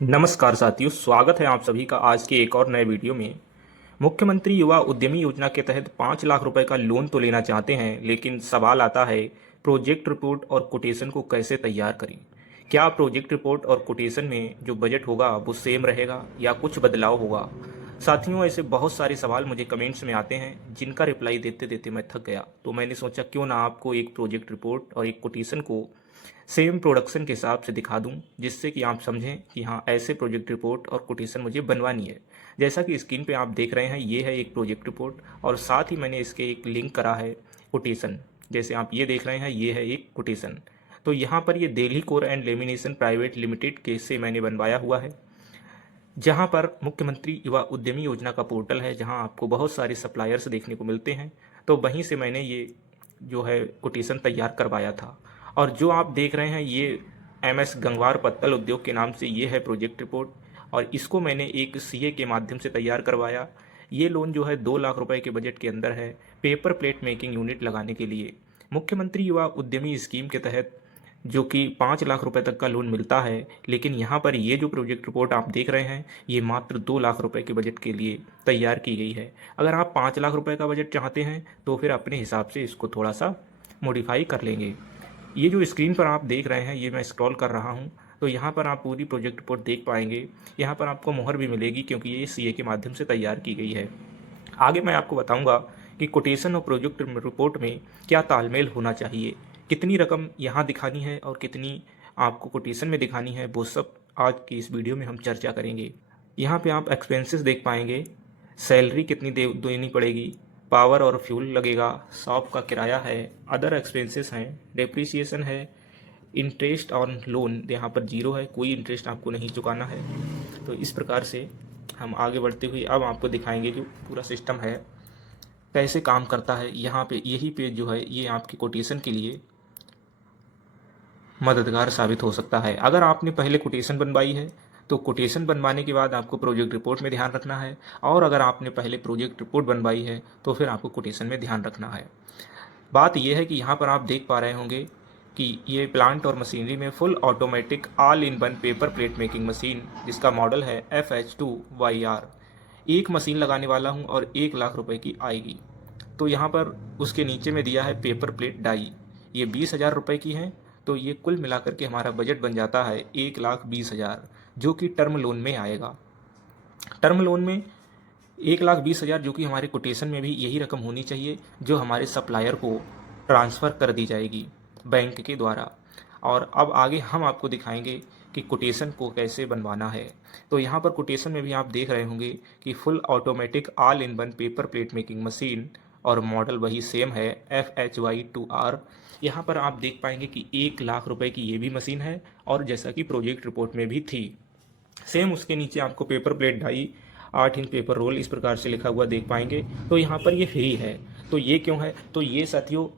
नमस्कार साथियों, स्वागत है आप सभी का आज के एक और नए वीडियो में। मुख्यमंत्री युवा उद्यमी योजना के तहत 5 लाख रुपए का लोन तो लेना चाहते हैं, लेकिन सवाल आता है प्रोजेक्ट रिपोर्ट और कोटेशन को कैसे तैयार करें। क्या प्रोजेक्ट रिपोर्ट और कोटेशन में जो बजट होगा वो सेम रहेगा या कुछ बदलाव होगा। साथियों, ऐसे बहुत सारे सवाल मुझे कमेंट्स में आते हैं जिनका रिप्लाई देते देते मैं थक गया, तो मैंने सोचा क्यों ना आपको एक प्रोजेक्ट रिपोर्ट और एक कोटेशन को सेम प्रोडक्शन के हिसाब से दिखा दूं, जिससे कि आप समझें कि हाँ, ऐसे प्रोजेक्ट रिपोर्ट और कोटेशन मुझे बनवानी है। जैसा कि स्क्रीन पे आप देख रहे हैं, ये है एक प्रोजेक्ट रिपोर्ट और साथ ही मैंने इसके एक लिंक करा है कोटेशन। जैसे आप ये देख रहे हैं, ये है एक कोटेशन। तो यहाँ पर ये Delhi core and lamination private limited के से मैंने बनवाया हुआ है, जहाँ पर मुख्यमंत्री युवा उद्यमी योजना का पोर्टल है, जहाँ आपको बहुत सारे सप्लायर्स देखने को मिलते हैं। तो वहीं से मैंने ये जो है कोटेशन तैयार करवाया था। और जो आप देख रहे हैं, ये MS गंगवार पत्तल उद्योग के नाम से ये है प्रोजेक्ट रिपोर्ट, और इसको मैंने एक CA के माध्यम से तैयार करवाया। ये लोन जो है 2 लाख रुपए के बजट के अंदर है, पेपर प्लेट मेकिंग यूनिट लगाने के लिए। मुख्यमंत्री युवा उद्यमी स्कीम के तहत जो कि 5 लाख रुपए तक का लोन मिलता है, लेकिन यहाँ पर ये जो प्रोजेक्ट रिपोर्ट आप देख रहे हैं, ये मात्र 2 लाख रुपए के बजट के लिए तैयार की गई है। अगर आप 5 लाख रुपए का बजट चाहते हैं तो फिर अपने हिसाब से इसको थोड़ा सा मॉडिफाई कर लेंगे। ये जो स्क्रीन पर आप देख रहे हैं, ये मैं स्क्रॉल कर रहा हूँ, तो यहाँ पर आप पूरी प्रोजेक्ट रिपोर्ट देख पाएंगे। यहाँ पर आपको मोहर भी मिलेगी, क्योंकि ये CA के माध्यम से तैयार की गई है। आगे मैं आपको बताऊंगा कि कोटेशन और प्रोजेक्ट रिपोर्ट में क्या तालमेल होना चाहिए, कितनी रकम यहाँ दिखानी है और कितनी आपको कोटेशन में दिखानी है, वो सब आज की इस वीडियो में हम चर्चा करेंगे। यहाँ पे आप एक्सपेंसेस देख पाएंगे, सैलरी कितनी देनी पड़ेगी, पावर और फ्यूल लगेगा, शॉप का किराया है, अदर एक्सपेंसेस हैं, डेप्रिसिएशन है, इंटरेस्ट ऑन लोन यहाँ पर 0 है, कोई इंटरेस्ट आपको नहीं चुकाना है। तो इस प्रकार से हम आगे बढ़ते हुए अब आपको दिखाएंगे जो पूरा सिस्टम है कैसे काम करता है। यहाँ पे यही पेज जो है, ये आपकी कोटेशन के लिए मददगार साबित हो सकता है। अगर आपने पहले कोटेशन बनवाई है तो कोटेशन बनवाने के बाद आपको प्रोजेक्ट रिपोर्ट में ध्यान रखना है, और अगर आपने पहले प्रोजेक्ट रिपोर्ट बनवाई है तो फिर आपको कोटेशन में ध्यान रखना है। बात यह है कि यहाँ पर आप देख पा रहे होंगे कि ये प्लांट और मशीनरी में full automatic all in one paper plate making machine, जिसका मॉडल है FH2YR, एक मशीन लगाने वाला हूँ और 1 लाख रुपए की आएगी। तो यहाँ पर उसके नीचे में दिया है पेपर प्लेट डाई, ये 20,000 रुपये की है। तो ये कुल मिलाकर के हमारा बजट बन जाता है 1,20,000, जो कि टर्म लोन में आएगा। टर्म लोन में 1,20,000, जो कि हमारे कोटेशन में भी यही रकम होनी चाहिए, जो हमारे सप्लायर को ट्रांसफ़र कर दी जाएगी बैंक के द्वारा। और अब आगे हम आपको दिखाएंगे कि कोटेशन को कैसे बनवाना है। तो यहाँ पर कोटेशन में भी आप देख रहे होंगे कि full automatic all in one paper plate making machine, और मॉडल वही सेम है FHY2R। यहाँ पर आप देख पाएंगे कि 1 लाख रुपए की ये भी मशीन है, और जैसा कि प्रोजेक्ट रिपोर्ट में भी थी, सेम उसके नीचे आपको पेपर प्लेट डाई 8 इंच पेपर रोल इस प्रकार से लिखा हुआ देख पाएंगे। तो यहाँ पर ये फ्री है। तो ये क्यों है? तो ये साथियों,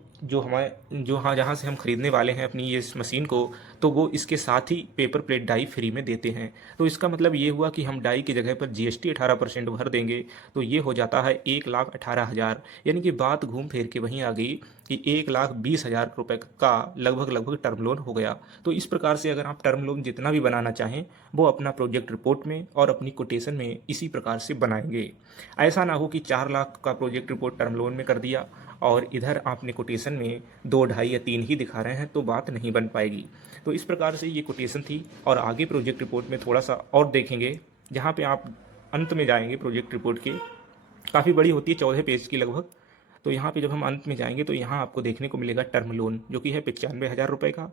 हाँ, जहाँ से हम खरीदने वाले हैं अपनी ये इस मशीन को, तो वो इसके साथ ही पेपर प्लेट डाई फ्री में देते हैं। तो इसका मतलब ये हुआ कि हम डाई की जगह पर GST 18% भर देंगे, तो ये हो जाता है 1,18,000। यानी कि बात घूम फिर के वहीं आ गई कि 1,20,000 रुपये का लगभग टर्म लोन हो गया। तो इस प्रकार से अगर आप टर्म लोन जितना भी बनाना चाहें, वो अपना प्रोजेक्ट रिपोर्ट में और अपनी कोटेशन में इसी प्रकार से बनाएंगे। ऐसा ना हो कि 4 लाख का प्रोजेक्ट रिपोर्ट टर्म लोन में कर दिया और इधर आपने कोटेशन में 2, 2.5 या 3 ही दिखा रहे हैं, तो बात नहीं बन पाएगी। तो इस प्रकार से ये कोटेशन थी। और आगे प्रोजेक्ट रिपोर्ट में थोड़ा सा और देखेंगे, जहाँ पे आप अंत में जाएंगे प्रोजेक्ट रिपोर्ट के, काफ़ी बड़ी होती है, 14 पेज की लगभग। तो यहाँ पे जब हम अंत में जाएंगे तो यहाँ आपको देखने को मिलेगा टर्म लोन, जो कि है 95,000 रुपये का,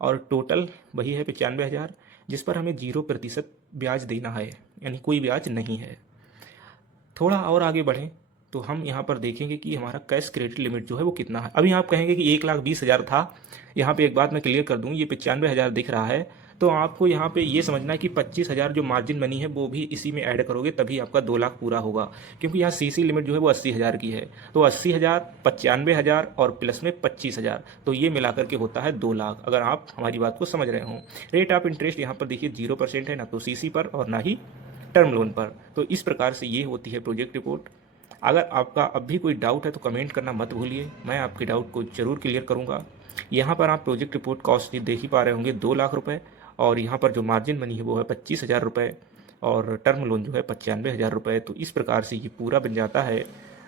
और टोटल वही है 95,000, जिस पर हमें 0% ब्याज देना है, यानी कोई ब्याज नहीं है। थोड़ा और आगे बढ़ें तो हम यहाँ पर देखेंगे कि हमारा कैश क्रेडिट लिमिट जो है वो कितना है। अभी आप कहेंगे कि 1,20,000 था। यहाँ पे एक बात मैं क्लियर कर दूँ, ये 95,000 दिख रहा है, तो आपको यहाँ पे ये समझना है कि 25,000 जो मार्जिन मनी है वो भी इसी में ऐड करोगे, तभी आपका 2 लाख पूरा होगा। क्योंकि यहाँ CC लिमिट जो है वो 80,000 की है। तो 80,000, 95,000 और प्लस में 25,000, तो ये मिलाकर के होता है 2 लाख, अगर आप हमारी बात को समझ रहे हों। रेट ऑफ इंटरेस्ट यहाँ पर देखिए 0% है, ना तो CC पर और ना ही टर्म लोन पर। तो इस प्रकार से ये होती है प्रोजेक्ट रिपोर्ट। अगर आपका अब भी कोई डाउट है तो कमेंट करना मत भूलिए, मैं आपके डाउट को ज़रूर क्लियर करूंगा। यहाँ पर आप प्रोजेक्ट रिपोर्ट कॉस्ट देख ही पा रहे होंगे 2 लाख रुपए, और यहाँ पर जो मार्जिन मनी है वो है 25,000 रुपये और टर्म लोन जो है 95,000 रुपये। तो इस प्रकार से ये पूरा बन जाता है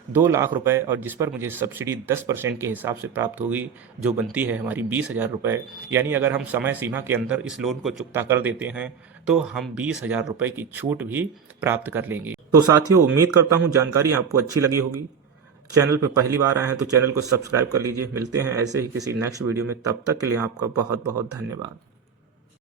2 लाख रुपए, और जिस पर मुझे सब्सिडी 10% के हिसाब से प्राप्त होगी, जो बनती है हमारी 20,000 रुपये। यानी अगर हम समय सीमा के अंदर इस लोन को चुकता कर देते हैं तो हम 20,000 रुपये की छूट भी प्राप्त कर लेंगे। तो साथियों, उम्मीद करता हूँ जानकारी आपको अच्छी लगी होगी। चैनल पर पहली बार आए हैं तो चैनल को सब्सक्राइब कर लीजिए। मिलते हैं ऐसे ही किसी नेक्स्ट वीडियो में, तब तक के लिए आपका बहुत बहुत धन्यवाद।